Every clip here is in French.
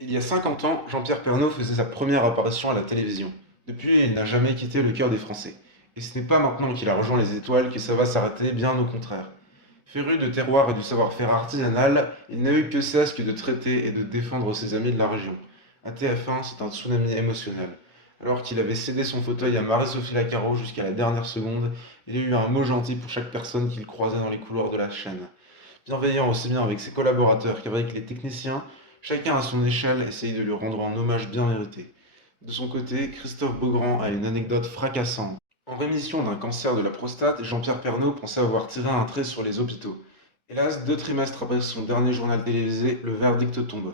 Il y a 50 ans, Jean-Pierre Pernaut faisait sa première apparition à la télévision. Depuis, il n'a jamais quitté le cœur des Français. Et ce n'est pas maintenant qu'il a rejoint les étoiles que ça va s'arrêter, bien au contraire. Féru de terroir et du savoir-faire artisanal, il n'a eu que cesse que de traiter et de défendre ses amis de la région. À TF1, c'est un tsunami émotionnel. Alors qu'il avait cédé son fauteuil à Marie-Sophie Lacaro jusqu'à la dernière seconde, il a eu un mot gentil pour chaque personne qu'il croisait dans les couloirs de la chaîne. Bienveillant aussi bien avec ses collaborateurs qu'avec les techniciens, chacun à son échelle essaye de lui rendre un hommage bien mérité. De son côté, Christophe Beaugrand a une anecdote fracassante. En rémission d'un cancer de la prostate, Jean-Pierre Pernaut pensait avoir tiré un trait sur les hôpitaux. Hélas, 2 trimestres après son dernier journal télévisé, le verdict tombe.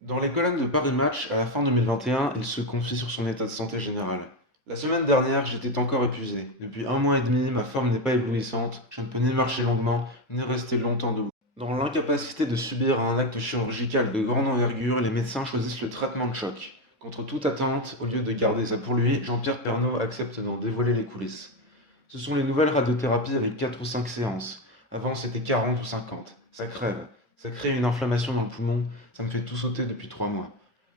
Dans les colonnes de Paris Match, à la fin 2021, il se confie sur son état de santé général. La semaine dernière, j'étais encore épuisé. Depuis 1 mois et demi, ma forme n'est pas éblouissante, je ne peux ni marcher longuement, ni rester longtemps debout. Dans l'incapacité de subir un acte chirurgical de grande envergure, les médecins choisissent le traitement de choc. Contre toute attente, au lieu de garder ça pour lui, Jean-Pierre Pernaut accepte d'en dévoiler les coulisses. Ce sont les nouvelles radiothérapies avec 4 ou 5 séances. Avant, c'était 40 ou 50. Ça crève. Ça crée une inflammation dans le poumon. Ça me fait tout sauter depuis 3 mois.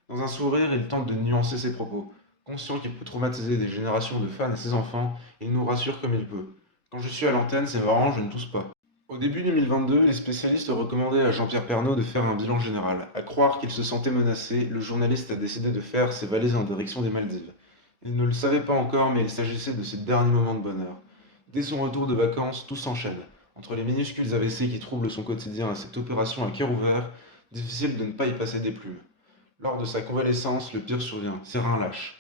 Dans un sourire, il tente de nuancer ses propos. Conscient qu'il peut traumatiser des générations de fans et ses enfants, il nous rassure comme il peut. Quand je suis à l'antenne, c'est marrant, je ne tousse pas. Au début 2022, les spécialistes recommandaient à Jean-Pierre Pernaut de faire un bilan général. À croire qu'il se sentait menacé, le journaliste a décidé de faire ses valises en direction des Maldives. Il ne le savait pas encore, mais il s'agissait de ses derniers moments de bonheur. Dès son retour de vacances, tout s'enchaîne. Entre les minuscules AVC qui troublent son quotidien et cette opération à cœur ouvert, difficile de ne pas y passer des plumes. Lors de sa convalescence, le pire survient, ses reins lâchent.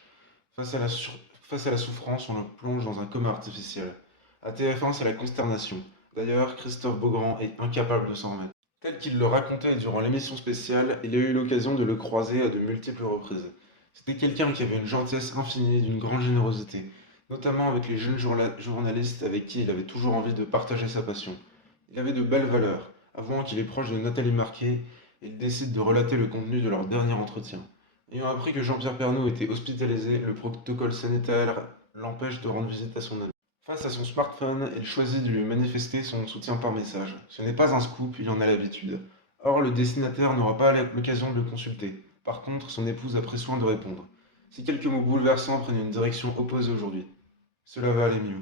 Face à la souffrance, on le plonge dans un coma artificiel. À TF1, c'est la consternation. D'ailleurs, Christophe Beaugrand est incapable de s'en remettre. Tel qu'il le racontait durant l'émission spéciale, il a eu l'occasion de le croiser à de multiples reprises. C'était quelqu'un qui avait une gentillesse infinie, d'une grande générosité, notamment avec les jeunes journalistes avec qui il avait toujours envie de partager sa passion. Il avait de belles valeurs. Avouant qu'il est proche de Nathalie Marquet, il décide de relater le contenu de leur dernier entretien. Ayant appris que Jean-Pierre Pernaut était hospitalisé, le protocole sanitaire l'empêche de rendre visite à son ami. Face à son smartphone, il choisit de lui manifester son soutien par message. Ce n'est pas un scoop, il en a l'habitude. Or, le destinataire n'aura pas l'occasion de le consulter. Par contre, son épouse a pris soin de répondre. Si quelques mots bouleversants prennent une direction opposée aujourd'hui, cela va aller mieux.